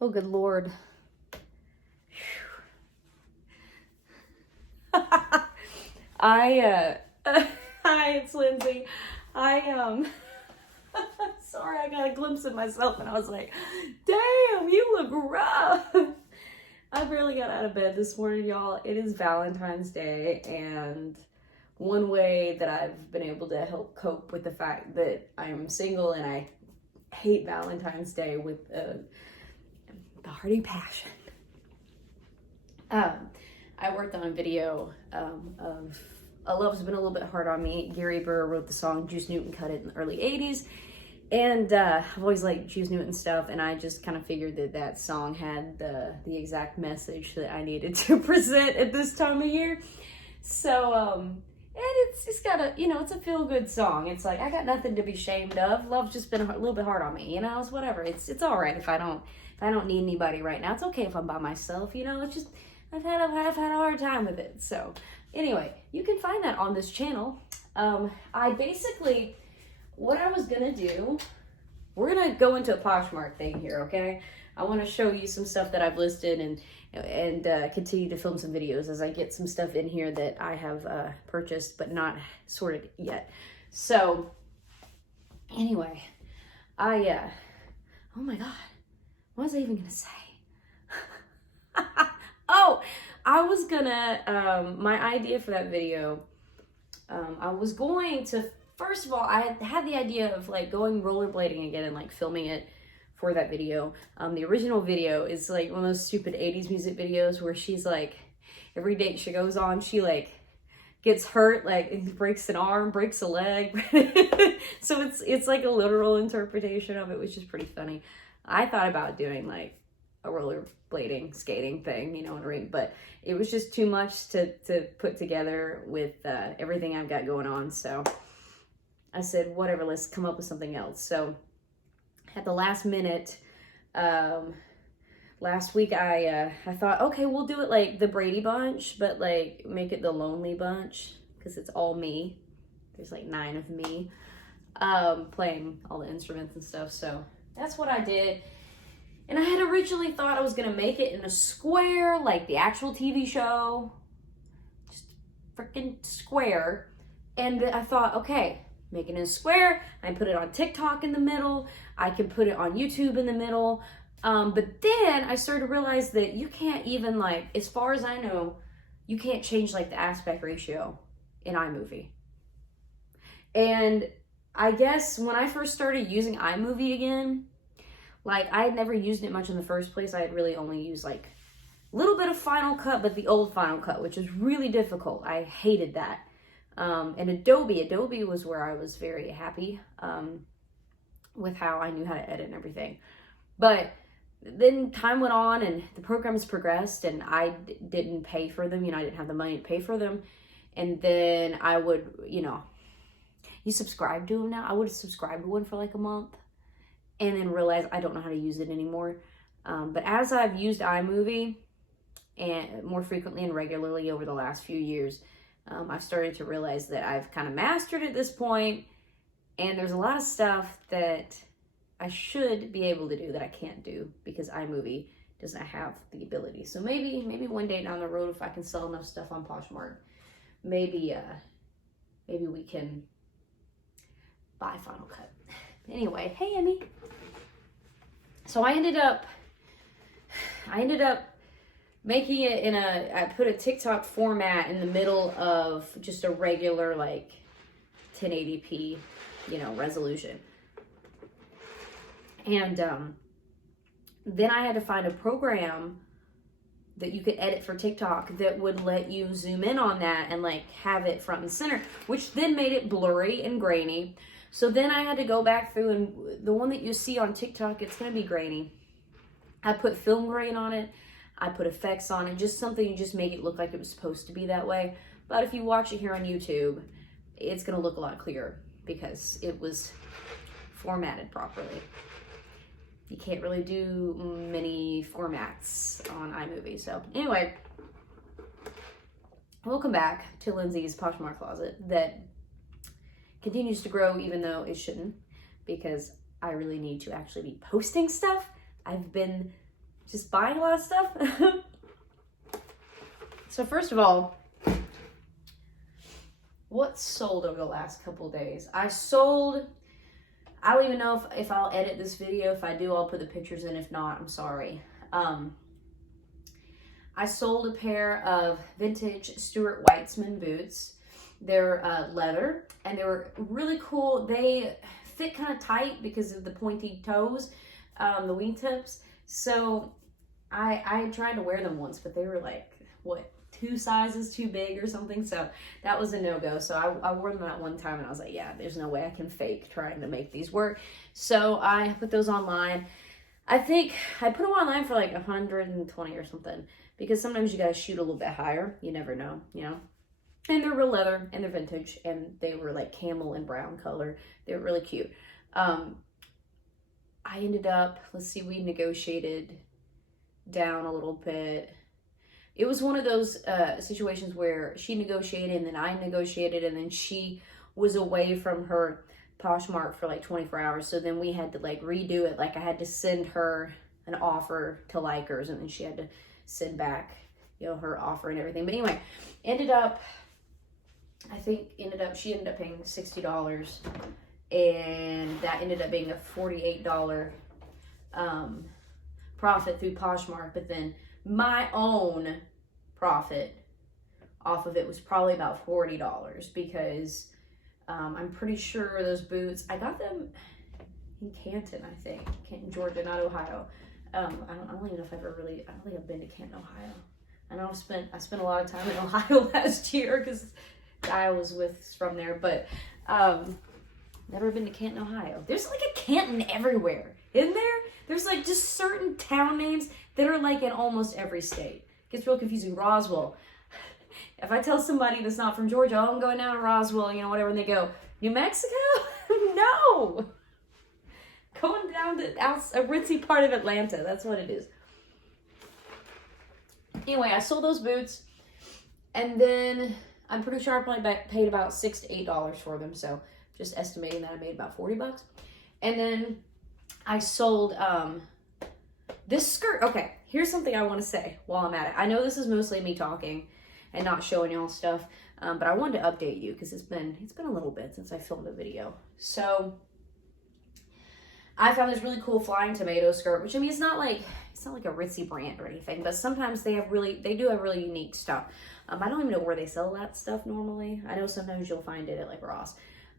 Oh, good Lord. Hi, it's Lindsay. I, sorry, I got a glimpse of myself and I was like, damn, you look rough. I barely got out of bed this morning, y'all. It is Valentine's Day, and one way that I've been able to help cope with the fact that I'm single and I hate Valentine's Day with the hearty passion. I worked on a video of A Love's Been a Little Bit Hard on Me. Gary Burr wrote the song, Juice Newton cut it in the early 80s. And I've always liked Juice Newton stuff, and I just kind of figured that that song had the exact message that I needed to present at this time of year. So, and it's just got a, it's a feel-good song. It's like, I got nothing to be ashamed of. Love's just been a little bit hard on me, it's whatever. It's all right if I don't need anybody right now. It's okay if I'm by myself, it's just, I've had a hard time with it. So anyway, you can find that on this channel. What I was gonna do, we're gonna go into a Poshmark thing here, okay? I want to show you some stuff that I've listed and continue to film some videos as I get some stuff in here that I have purchased but not sorted yet. So anyway, oh my God, what was I even gonna say? Oh, I was gonna, my idea for that video, I was going to, first of all, I had the idea of like going rollerblading again and like filming it for that video. The original video is like one of those stupid 80s music videos where she's like, every date she goes on, she like gets hurt, like breaks an arm, breaks a leg. So it's like a literal interpretation of it, which is pretty funny. I thought about doing like a rollerblading skating thing, you know what I mean? But it was just too much to put together with everything I've got going on. So I said, whatever, let's come up with something else. So at the last minute, last week, I thought, okay, we'll do it like the Brady Bunch, but like make it the Lonely Bunch, because it's all me. There's like 9 of me playing all the instruments and stuff. So that's what I did. And I had originally thought I was going to make it in a square, like the actual TV show. Just freaking square. And I thought, okay, make it in a square. I put it on TikTok in the middle. I can put it on YouTube in the middle. But then I started to realize that you can't even, like, as far as I know, you can't change like the aspect ratio in iMovie. And I guess when I first started using iMovie again, like I had never used it much in the first place. I had really only used like a little bit of Final Cut, but the old Final Cut, which is really difficult. I hated that. And Adobe was where I was very happy with how I knew how to edit and everything. But then time went on and the programs progressed and I didn't pay for them. I didn't have the money to pay for them. And then I would, you subscribe to them now. I would have subscribed to one for like a month and then realized I don't know how to use it anymore. But as I've used iMovie and more frequently and regularly over the last few years, I've started to realize that I've kind of mastered at this point, and there's a lot of stuff that I should be able to do that I can't do because iMovie does not have the ability. So maybe one day down the road, if I can sell enough stuff on Poshmark, maybe we can buy Final Cut. Anyway, hey Emmy. So I ended up making it I put a TikTok format in the middle of just a regular like 1080p, resolution. And then I had to find a program that you could edit for TikTok that would let you zoom in on that and like have it front and center, which then made it blurry and grainy. So then I had to go back through, and the one that you see on TikTok, it's going to be grainy. I put film grain on it. I put effects on it, just something to just make it look like it was supposed to be that way. But if you watch it here on YouTube, it's going to look a lot clearer because it was formatted properly. You can't really do many formats on iMovie. So anyway, welcome back to Lindsay's Poshmark closet that continues to grow even though it shouldn't, because I really need to actually be posting stuff. I've been just buying a lot of stuff. So first of all, what sold over the last couple of days? I don't even know if I'll edit this video. If I do, I'll put the pictures in. If not, I'm sorry. I sold a pair of vintage Stuart Weitzman boots. They're leather, and they were really cool. They fit kind of tight because of the pointy toes, the wingtips. So I tried to wear them once, but they were like, what, 2 sizes too big or something. So that was a no-go. So I wore them that one time, and I was like, yeah, there's no way I can fake trying to make these work. So I put those online. I think I put them online for like 120 or something, because sometimes you gotta shoot a little bit higher. You never know, you know. And they're real leather, and they're vintage, and they were like camel and brown color. They were really cute. I ended up, let's see, we negotiated down a little bit. It was one of those situations where she negotiated, and then I negotiated, and then she was away from her Poshmark for like 24 hours. So then we had to like redo it. Like I had to send her an offer to Likers, and then she had to send back, you know, her offer and everything. But anyway, she ended up paying $60, and that ended up being a $48 profit through Poshmark. But then my own profit off of it was probably about $40, because I'm pretty sure those boots, I got them in Canton, I think. Canton, Georgia, not Ohio. I don't even know if I don't think I've been to Canton, Ohio. I know I spent a lot of time in Ohio last year, because the guy I was with is from there, but never been to Canton, Ohio. There's like a Canton everywhere, isn't there? There's like just certain town names that are like in almost every state. It gets real confusing. Roswell. If I tell somebody that's not from Georgia, oh, I'm going down to Roswell, you know, whatever, and they go, New Mexico? No! Going down to a ritzy part of Atlanta. That's what it is. Anyway, I sold those boots, and then I'm pretty sure I probably paid about $6 to $8 for them, so just estimating that I made about $40. And then I sold this skirt. Okay, here's something I want to say while I'm at it. I know this is mostly me talking and not showing y'all stuff, but I wanted to update you because it's been a little bit since I filmed a video. So I found this really cool flying tomato skirt, which, I mean, it's not like a ritzy brand or anything, but sometimes they do have really unique stuff. I don't even know where they sell that stuff normally. I know sometimes you'll find it at like Ross.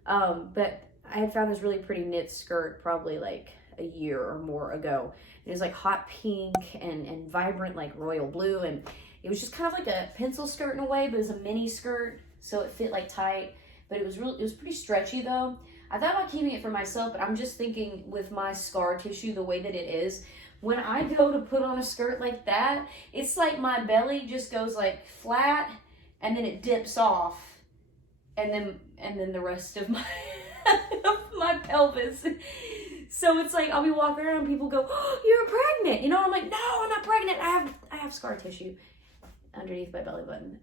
But I had found this really pretty knit skirt probably like a year or more ago. It was like hot pink and vibrant like royal blue, and it was just kind of like a pencil skirt in a way, but it was a mini skirt, so it fit like tight, but it was pretty stretchy though. I thought about keeping it for myself, but I'm just thinking with my scar tissue the way that it is, when I go to put on a skirt like that, it's like my belly just goes like flat, and then it dips off, and then the rest of my my pelvis. So it's like I'll be walking around and people go, "Oh, you're pregnant," you know? I'm like, "No, I'm not pregnant. I have scar tissue underneath my belly button,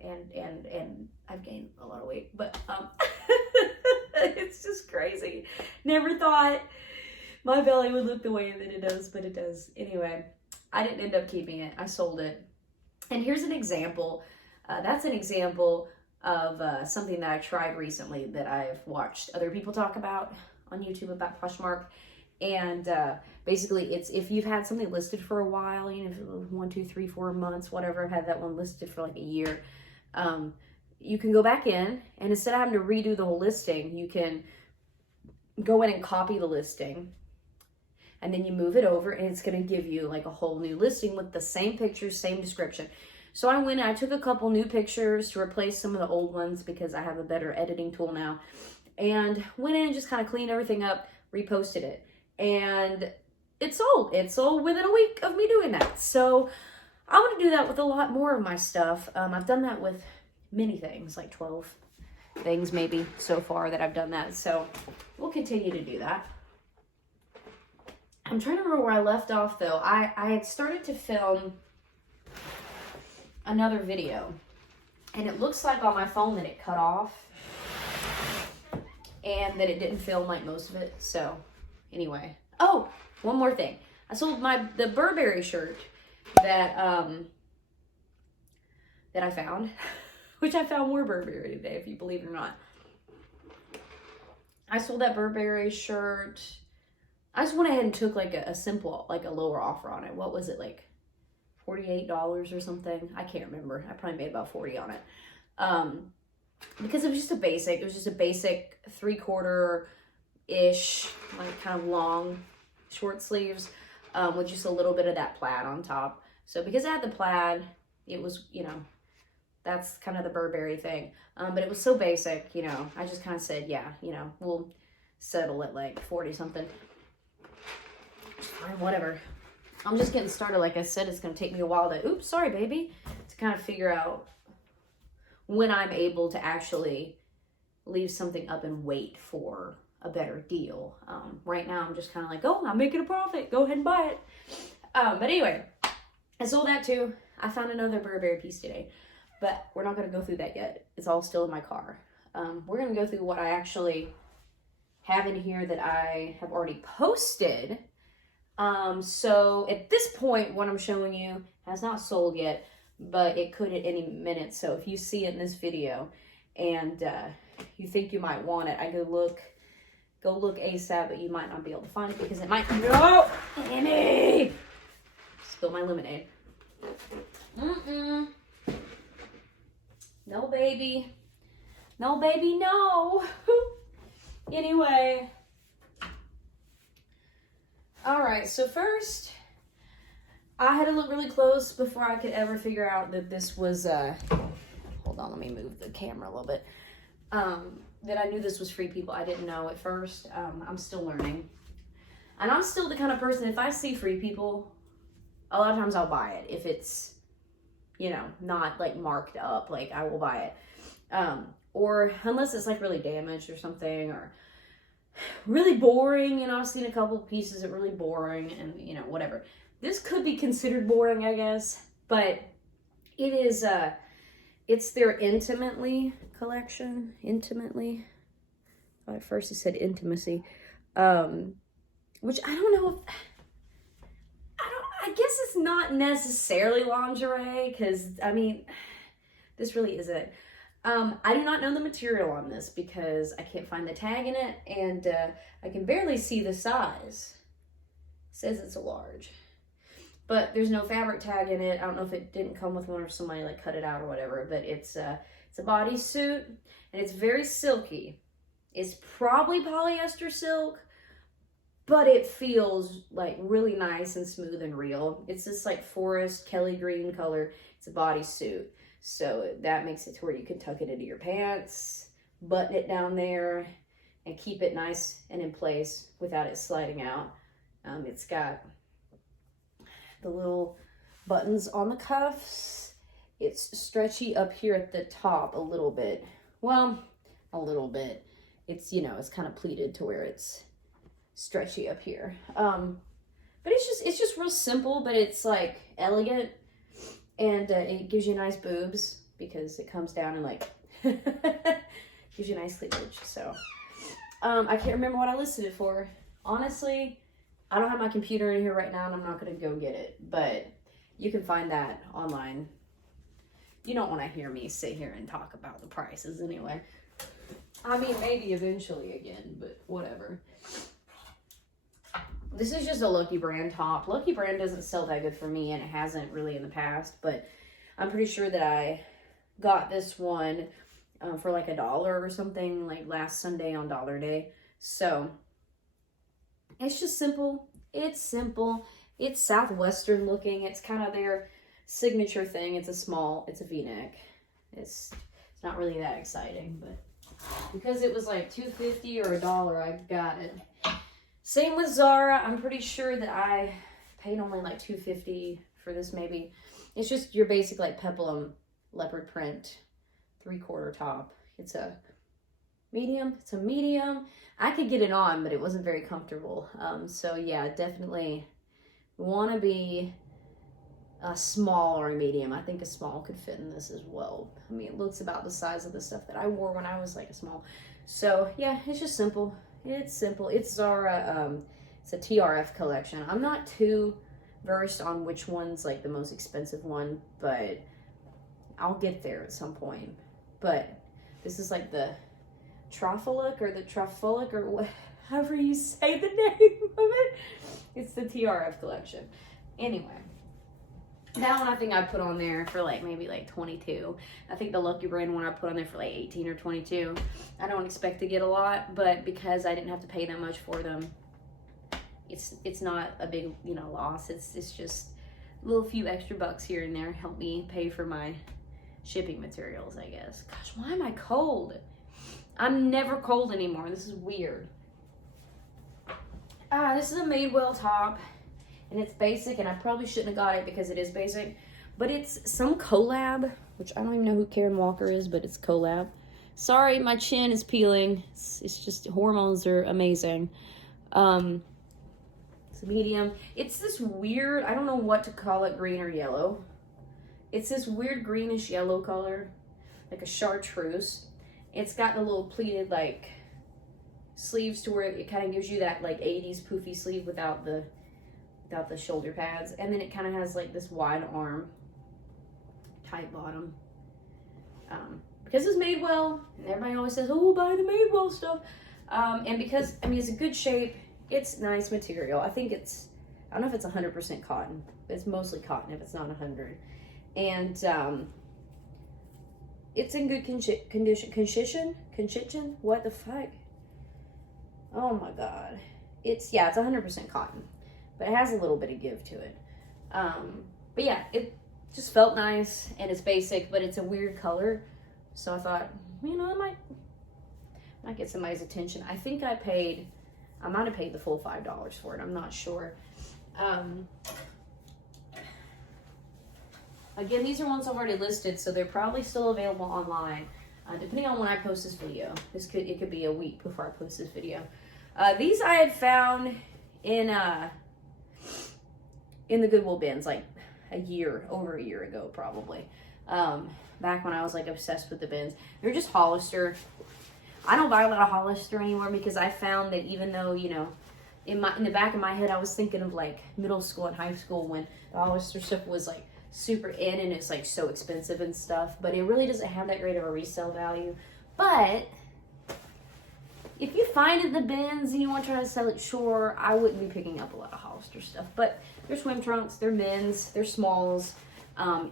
and I've gained a lot of weight, but it's just crazy. Never thought my belly would look the way that it does, but it does. Anyway, I didn't end up keeping it. I sold it. And here's an example. That's an example of something that I tried recently that I've watched other people talk about on YouTube about Poshmark. And basically, it's if you've had something listed for a while, you know, 1, 2, 3, 4 months, whatever. I've had that one listed for like a year. You can go back in, and instead of having to redo the whole listing, you can go in and copy the listing, and then you move it over, and it's going to give you like a whole new listing with the same pictures, same description. So I went and I took a couple new pictures to replace some of the old ones because I have a better editing tool now, and went in and just kind of cleaned everything up, reposted it, and it sold. It sold within a week of me doing that. So I want to do that with a lot more of my stuff. I've done that with many things, like 12 things maybe so far that I've done that. So we'll continue to do that. I'm trying to remember where I left off though. I had started to film another video, and it looks like on my phone that it cut off and that it didn't film like most of it. So anyway, oh, one more thing. I sold the Burberry shirt that that I found, which I found more Burberry today, if you believe it or not. I sold that Burberry shirt. I just went ahead and took like a simple, like a lower offer on it. What was it, like $48 or something? I can't remember. I probably made about 40 on it. Because it was just a basic. It was just a basic 3/4-ish, like kind of long, short sleeves, with just a little bit of that plaid on top. So because I had the plaid, it was, you know, that's kind of the Burberry thing. But it was so basic, you know, I just kind of said, yeah, you know, we'll settle at like 40 something. Fine, whatever. I'm just getting started. Like I said, it's going to take me a while to, oops, sorry, baby, to kind of figure out when I'm able to actually leave something up and wait for a better deal. Right now, I'm just kind of like, oh, I'm making a profit. Go ahead and buy it. But anyway, I sold that too. I found another Burberry piece today, but we're not going to go through that yet. It's all still in my car. We're going to go through what I actually have in here that I have already posted. So at this point, what I'm showing you has not sold yet, but it could at any minute. So if you see it in this video and you think you might want it, I go look ASAP, but you might not be able to find it because it might, no, Annie, spill my lemonade. No, baby. No, baby, no. Anyway. All right, so first, I had to look really close before I could ever figure out that this was, hold on, let me move the camera a little bit, that I knew this was Free People. I didn't know at first. I'm still learning. And I'm still the kind of person, if I see Free People, a lot of times I'll buy it. If it's, you know, not like marked up, like I will buy it. Or unless it's like really damaged or something, or really boring, you know, I've seen a couple of pieces that are really boring and, you know, whatever. This could be considered boring, I guess, but it is, it's their Intimately collection. Intimately. At first it said Intimacy. Which I don't know if, I guess it's not necessarily lingerie, because, I mean, this really isn't. I do not know the material on this because I can't find the tag in it, and I can barely see the size. It says it's a large, but there's no fabric tag in it. I don't know if it didn't come with one or somebody like cut it out or whatever, but it's a bodysuit, and it's very silky. It's probably polyester silk, but it feels like really nice and smooth and real. It's this like forest Kelly green color. It's a bodysuit. So that makes it to where you can tuck it into your pants, button it down there, and keep it nice and in place without it sliding out. It's got the little buttons on the cuffs. It's stretchy up here at the top a little bit. Well, a little bit. It's, you know, it's kind of pleated to where it's stretchy up here. But it's just real simple, but it's like elegant. And it gives you nice boobs because it comes down and like gives you nice cleavage. So I can't remember what I listed it for. Honestly, I don't have my computer in here right now and I'm not going to go get it. But you can find that online. You don't want to hear me sit here and talk about the prices anyway. I mean, maybe eventually again, but whatever. This is just a Lucky Brand top. Lucky Brand doesn't sell that good for me, and it hasn't really in the past, but I'm pretty sure that I got this one for like $1 or something, like last Sunday on Dollar Day. So it's just simple. It's simple. It's Southwestern looking. It's kind of their signature thing. It's a V-neck. It's not really that exciting, but because it was like $2.50 or $1, I got it. Same with Zara. I'm pretty sure that I paid only like $2.50 for this maybe. It's just your basic like peplum leopard print 3/4 top. It's a medium. It's a medium. I could get it on, but it wasn't very comfortable. So yeah, definitely want to be a small or a medium. I think a small could fit in this as well. I mean, it looks about the size of the stuff that I wore when I was like a small. So yeah, it's just simple. It's simple. It's Zara It's a TRF collection. I'm not too versed on which one's like the most expensive one, but I'll get there at some point. But this is like the Trofolic or the Trofolic or however you say the name of it. It's the TRF collection. Anyway, that one I think I put on there for like maybe like 22. I think the Lucky Brand one I put on there for like 18 or 22. I don't expect to get a lot, but because I didn't have to pay that much for them, it's not a big, you know, loss. It's just a little few extra bucks here and there help me pay for my shipping materials, I guess. Gosh, why am I cold? I'm never cold anymore. This is weird. This is a Madewell top, and it's basic, and I probably shouldn't have got it because it is basic, but it's some collab, which I don't even know who Karen Walker is, but it's collab. Sorry, my chin is peeling. It's just, hormones are amazing. It's a medium. It's this weird, I don't know what to call it, green or yellow. It's this weird greenish yellow color, like a chartreuse. It's got the little pleated like sleeves to where it kind of gives you that like 80s poofy sleeve without the shoulder pads, and then it kind of has like this wide arm, tight bottom. Because it's Madewell, and everybody always says, "Oh, buy the Madewell stuff," and because I mean it's a good shape, it's nice material. I think it's, I don't know if it's 100% cotton, but it's mostly cotton if it's not 100, and it's in good condition. What the fuck? Oh my god. It's 100% cotton, but it has a little bit of give to it. But yeah, it just felt nice, and it's basic, but it's a weird color. So I thought, you know, I might get somebody's attention. I think I might have paid the full $5 for it. I'm not sure. Again, these are ones I've already listed, so they're probably still available online. Depending on when I post this video. It could be a week before I post this video. These I had found in the Goodwill bins like over a year ago probably. Back when I was like obsessed with the bins. They're just Hollister. I don't buy a lot of Hollister anymore because I found that even though, you know, in the back of my head I was thinking of like middle school and high school when the Hollister stuff was like super in and it's like so expensive and stuff, but it really doesn't have that great of a resale value. But if you find it in the bins and you want to try to sell it, sure, I wouldn't be picking up a lot of Hollister stuff. But they're swim trunks, they're men's, they're smalls.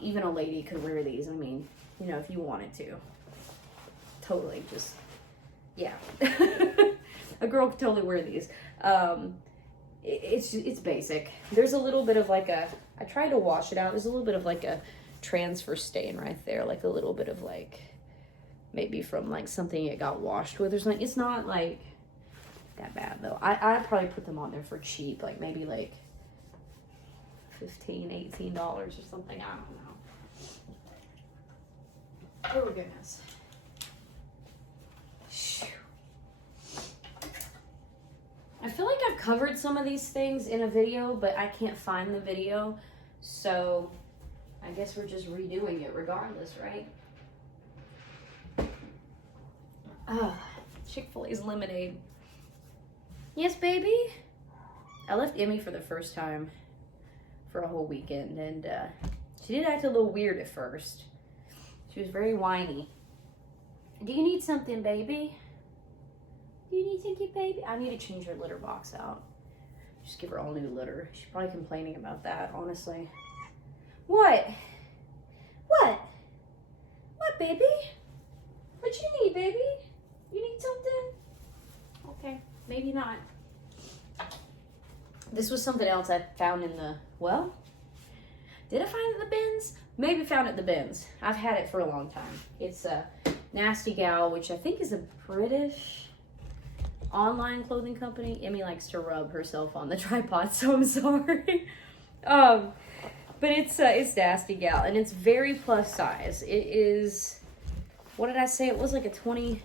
Even a lady could wear these. I mean, you know, if you wanted to. Totally, just, yeah. A girl could totally wear these. It's basic. There's a little bit of like I tried to wash it out. There's a little bit of like a transfer stain right there. Like a little bit of like, maybe from like something it got washed with or something. It's not like that bad though. I'd probably put them on there for cheap. Like maybe like $15, $18 or something. I don't know. Oh goodness. I feel like I've covered some of these things in a video, but I can't find the video. So I guess we're just redoing it regardless, right? Chick-fil-A's lemonade. Yes, baby? I left Emmy for the first time for a whole weekend, and she did act a little weird at first. She was very whiny. Do you need something, baby? Do you need something, baby? I need to change her litter box out. Just give her all new litter. She's probably complaining about that, honestly. What? What? What, baby? What you need, baby? You need something? Okay, maybe not. This was something else I found in the, well, did I find it in the bins? Maybe found it in the bins. I've had it for a long time. It's a Nasty Gal, which I think is a British online clothing company. Emmy likes to rub herself on the tripod, so I'm sorry. But it's Nasty Gal, and it's very plus size. It is, what did I say? It was like a 20.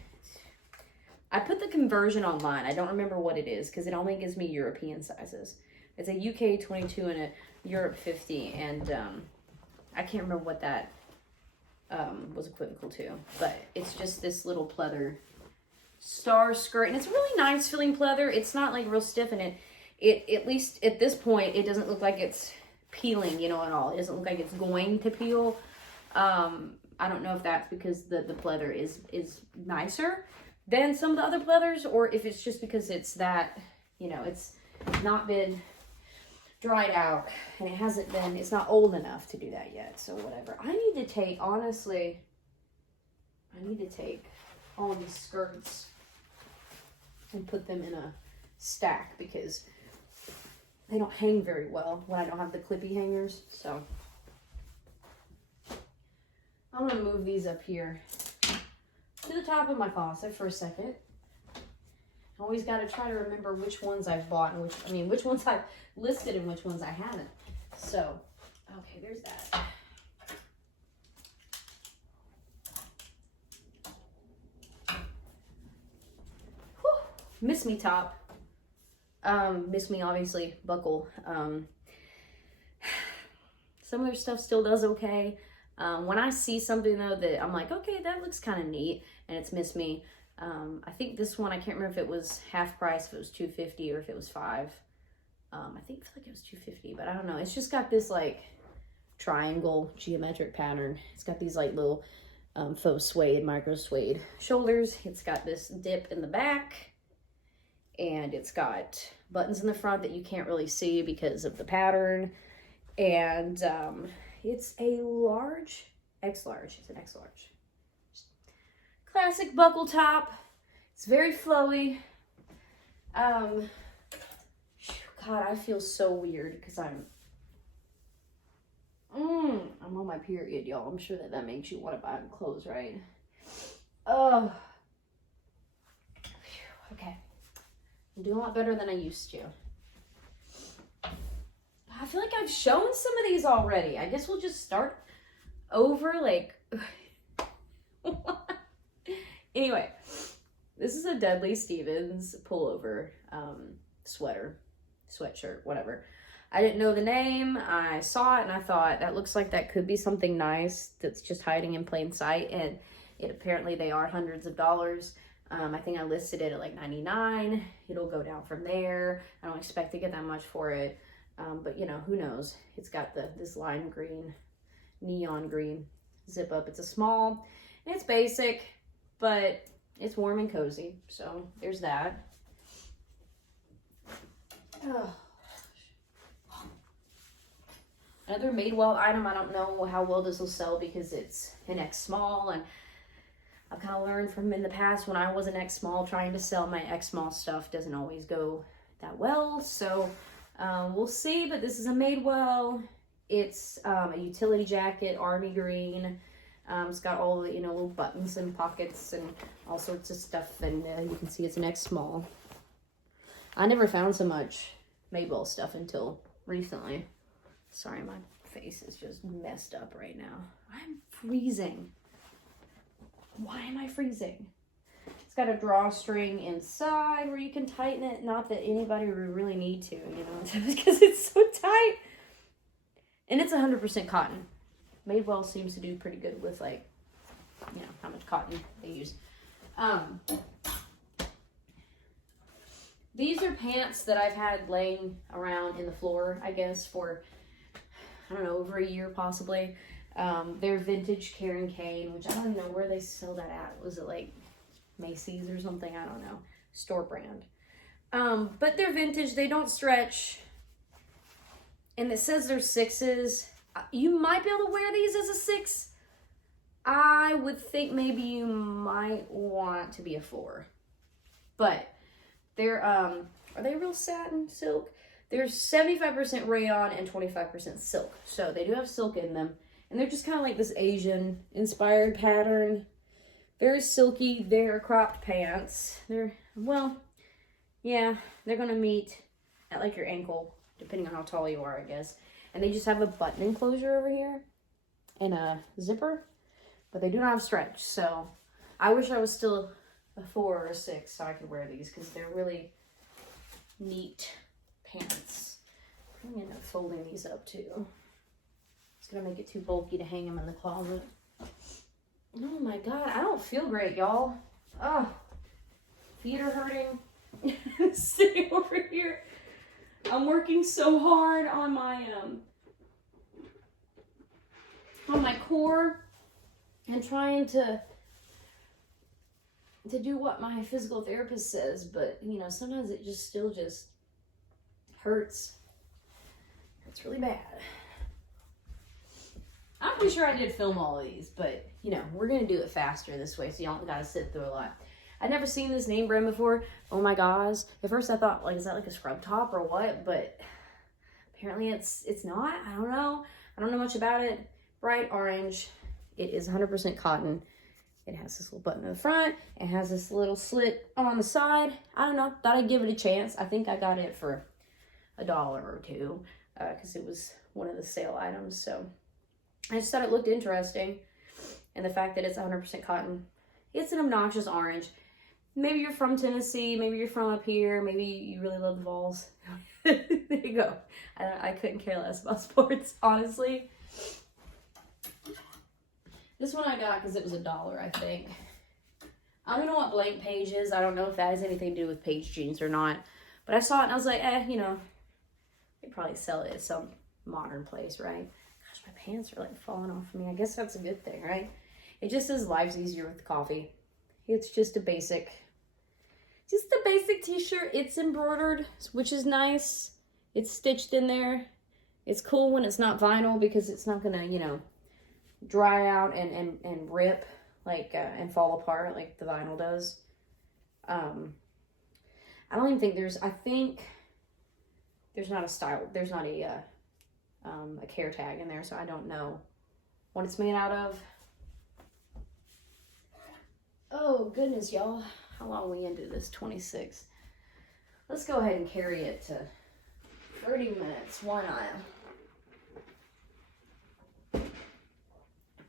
I put the conversion online. I don't remember what it is because it only gives me European sizes. It's a UK 22 and a Europe 50, and I can't remember what that was equivocal to, but it's just this little pleather star skirt, and it's really nice feeling pleather. It's not like real stiff, and at least at this point, it doesn't look like it's peeling, you know, at all. It doesn't look like it's going to peel. I don't know if that's because the pleather is nicer than some of the other pleathers, or if it's just because it's that, you know, it's not been dried out and it's not old enough to do that yet. So whatever. I need to take all these skirts and put them in a stack because they don't hang very well when I don't have the clippy hangers. So I'm gonna move these up here to the top of my closet for a second. I always got to try to remember which ones I've bought and which ones I've listed and which ones I haven't. So, okay, there's that. Whew. Miss Me top. Miss Me, obviously, buckle. Some of their stuff still does okay. When I see something, though, that I'm like, okay, that looks kind of neat, and it's Miss Me. I think this one, I can't remember if it was half price, if it was $2.50 or if it was $5. I feel like it was $2.50, but I don't know. It's just got this like triangle geometric pattern. It's got these like little faux suede, micro suede shoulders. It's got this dip in the back, and it's got buttons in the front that you can't really see because of the pattern. And it's a large, X large. It's an X large. Classic buckle top. It's very flowy. God, I feel so weird because I'm on my period, y'all. I'm sure that makes you want to buy clothes, right? Oh. Okay. I'm doing a lot better than I used to. I feel like I've shown some of these already. I guess we'll just start over, like... Anyway, this is a Deadly Stevens pullover sweatshirt, whatever. I didn't know the name. I saw it and I thought that looks like that could be something nice that's just hiding in plain sight. And apparently they are hundreds of dollars. I think I listed it at like $99. It'll go down from there. I don't expect to get that much for it. But you know, who knows? It's got this lime green, neon green zip up. It's a small and it's basic, but it's warm and cozy. So there's that. Oh. Another Madewell item. I don't know how well this will sell because it's an X small, and I've kind of learned from in the past when I was an X small, trying to sell my X small stuff doesn't always go that well. So we'll see, but this is a Madewell. It's a utility jacket, army green. It's got all the, you know, little buttons and pockets and all sorts of stuff, and you can see it's an X small. I never found so much Madewell stuff until recently. Sorry, my face is just messed up right now. I'm freezing. Why am I freezing? It's got a drawstring inside where you can tighten it. Not that anybody would really need to, you know, because it's so tight. And it's 100% cotton. Madewell seems to do pretty good with, like, you know, how much cotton they use. These are pants that I've had laying around in the floor, I guess, for, I don't know, over a year possibly. They're vintage Karen Kane, which I don't even know where they sell that at. Was it like Macy's or something? I don't know. Store brand. But they're vintage. They don't stretch. And it says they're 6s. You might be able to wear these as a 6. I would think maybe you might want to be a 4. But they're, are they real satin silk? They're 75% rayon and 25% silk. So they do have silk in them. And they're just kind of like this Asian inspired pattern. Very silky. They're cropped pants. They're, well, yeah, they're going to meet at like your ankle, depending on how tall you are, I guess. And they just have a button enclosure over here and a zipper, but they do not have stretch. So I wish I was still a 4 or a 6 so I could wear these, because they're really neat pants. I'm going to end up folding these up too. It's going to make it too bulky to hang them in the closet. Oh my God, I don't feel great, y'all. Oh, feet are hurting. Sitting over here. I'm working so hard on my core and trying to do what my physical therapist says, but you know, sometimes it just still just hurts. It's really bad. I'm pretty sure I did film all of these, but you know, we're gonna do it faster this way, so y'all don't gotta sit through a lot. I'd never seen this name brand before. Oh my gosh. At first I thought, like, is that like a scrub top or what? But apparently it's not. I don't know. I don't know much about it. Bright orange. It is 100% cotton. It has this little button in the front. It has this little slit on the side. I don't know. Thought I'd give it a chance. I think I got it for $1 or $2 because it was one of the sale items. So I just thought it looked interesting. And the fact that it's 100% cotton. It's an obnoxious orange. Maybe you're from Tennessee, maybe you're from up here, maybe you really love the Vols. There you go. I couldn't care less about sports, honestly. This one I got because it was $1, I think. I don't know what blank page is. I don't know if that has anything to do with page jeans or not. But I saw it and I was like, you know, they probably sell it at some modern place, right? Gosh, my pants are like falling off of me. I guess that's a good thing, right? It just says life's easier with coffee. It's just a basic t-shirt. It's embroidered, which is nice. It's stitched in there. It's cool when it's not vinyl because it's not gonna, you know, dry out and rip like and fall apart like the vinyl does. I don't even think I think there's not a care tag in there, so I don't know what it's made out of. Oh, goodness, y'all. How long are we into this? 26. Let's go ahead and carry it to 30 minutes. One aisle.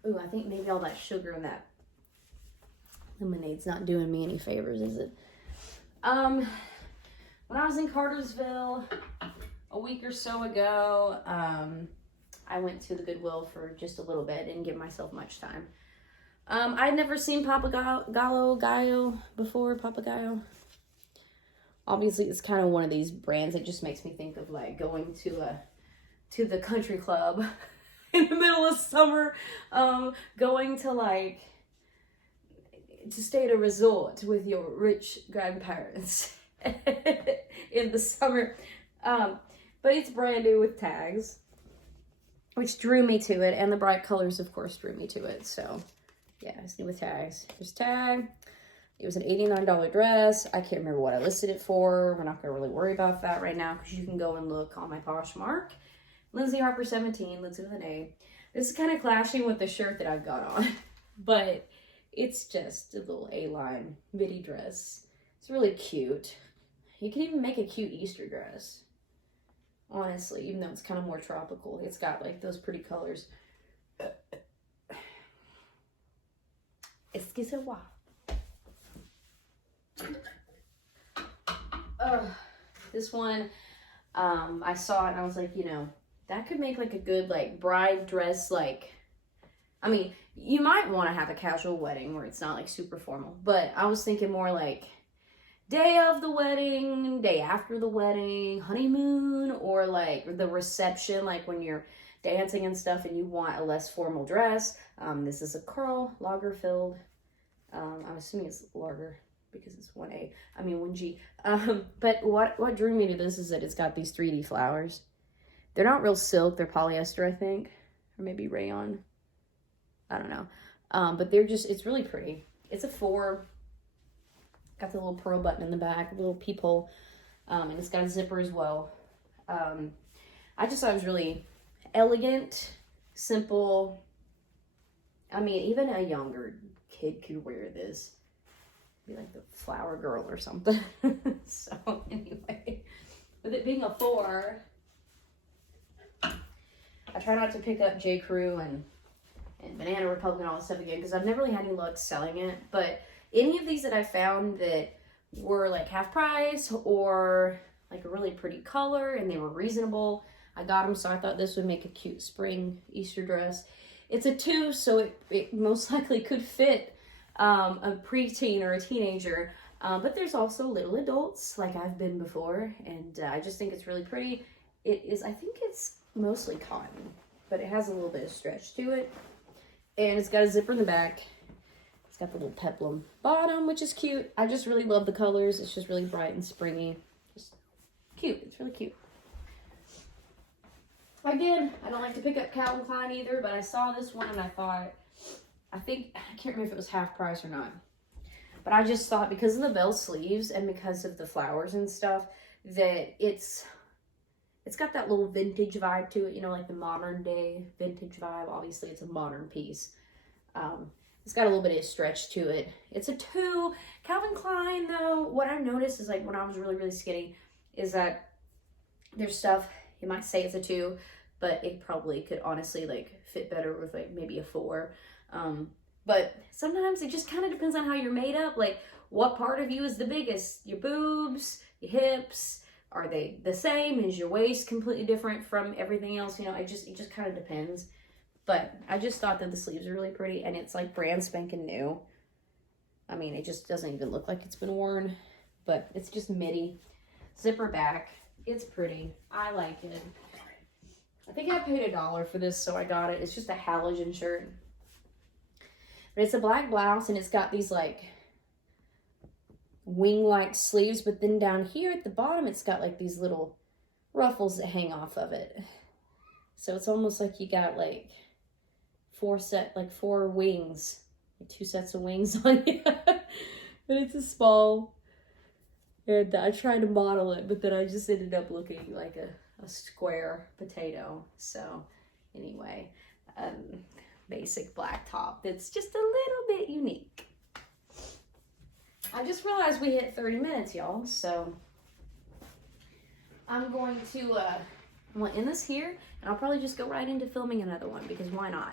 Ooh, I think maybe all that sugar in that lemonade's not doing me any favors, is it? When I was in Cartersville a week or so ago, I went to the Goodwill for just a little bit. Didn't give myself much time. I'd never seen Papagayo before. Papagayo. Obviously, it's kind of one of these brands that just makes me think of like going to the country club in the middle of summer, going to stay at a resort with your rich grandparents in the summer. But it's brand new with tags, which drew me to it, and the bright colors, of course, drew me to it. So. Yeah, it's new with tags. There's tag. It was an $89 dress. I can't remember what I listed it for. We're not going to really worry about that right now because you can go and look on my Poshmark. Lindsay Harper 17, Lindsay with an A. This is kind of clashing with the shirt that I've got on, but it's just a little A-line midi dress. It's really cute. You can even make a cute Easter dress, honestly, even though it's kind of more tropical. It's got like those pretty colors. Excusez-moi. This one, I saw it and I was like, you know, that could make like a good like bride dress. Like, I mean, you might want to have a casual wedding where it's not like super formal, but I was thinking more like day of the wedding, day after the wedding, honeymoon, or like the reception, like when you're dancing and stuff and you want a less formal dress. This is a Karl Lagerfeld. I'm assuming it's lager because it's 1G. But what drew me to this is that it's got these 3D flowers. They're not real silk, they're polyester, I think, or maybe rayon. I don't know. But it's really pretty. It's a 4. Got the little pearl button in the back, a little peephole, and it's got a zipper as well. I just thought it was really elegant, simple. I mean, even a younger kid could wear this. Be like the flower girl or something. So anyway, with it being a 4, I try not to pick up J. Crew and Banana Republic and all this stuff again because I've never really had any luck selling it. But any of these that I found that were like half price or like a really pretty color and they were reasonable, I got them. So I thought this would make a cute spring Easter dress. It's a 2, so it most likely could fit a preteen or a teenager. But there's also little adults, like I've been before, and I just think it's really pretty. It is, I think it's mostly cotton, but it has a little bit of stretch to it. And it's got a zipper in the back. It's got the little peplum bottom, which is cute. I just really love the colors. It's just really bright and springy. Just cute. It's really cute. Again, I don't like to pick up Calvin Klein either, but I saw this one and I thought, I can't remember if it was half price or not. But I just thought because of the bell sleeves and because of the flowers and stuff, that it's got that little vintage vibe to it, you know, like the modern day vintage vibe. Obviously, it's a modern piece. It's got a little bit of stretch to it. It's a 2. Calvin Klein, though, what I've noticed is, like, when I was really, really skinny, is that there's stuff, you might say it's a 2, but it probably could honestly, like, fit better with, like, maybe a 4. But sometimes it just kind of depends on how you're made up. Like, what part of you is the biggest? Your boobs, your hips, are they the same? Is your waist completely different from everything else? You know, it just kind of depends. But I just thought that the sleeves are really pretty, and it's like brand spanking new. I mean, it just doesn't even look like it's been worn, but it's just midi. Zipper back. It's pretty. I like it. I think I paid $1 for this, so I got it. It's just a halogen shirt. But it's a black blouse, and it's got these like wing-like sleeves, but then down here at the bottom, it's got like these little ruffles that hang off of it. So it's almost like you got like 4 wings, like 2 sets of wings on you. But it's a small, and I tried to model it, but then I just ended up looking like a square potato. So anyway, basic black top that's just a little bit unique. I just realized we hit 30 minutes, y'all, so I'm going to end this here, and I'll probably just go right into filming another one, because why not?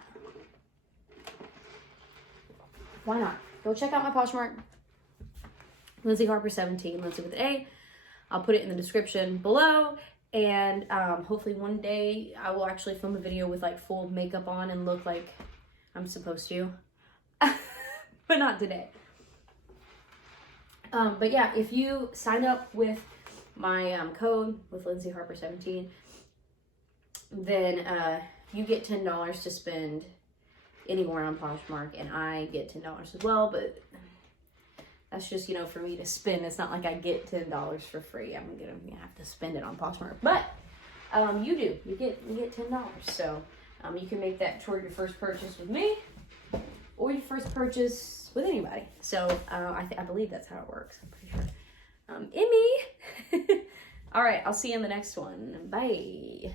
Why not? Go check out my Poshmark, Lindsay Harper 17, Lindsay with an A. I'll put it in the description below, and hopefully one day I will actually film a video with like full makeup on and look like I'm supposed to, but not today. But yeah, if you sign up with my code with Lindsay Harper 17, then you get $10 to spend anywhere on Poshmark, and I get $10 as well. But that's just, you know, for me to spend. It's not like I get $10 for free. I'm gonna have to spend it on Poshmark, but you do. You get $10. So you can make that toward your first purchase with me, or your first purchase with anybody. So I believe that's how it works. I'm pretty sure. Emmy. All right, I'll see you in the next one. Bye.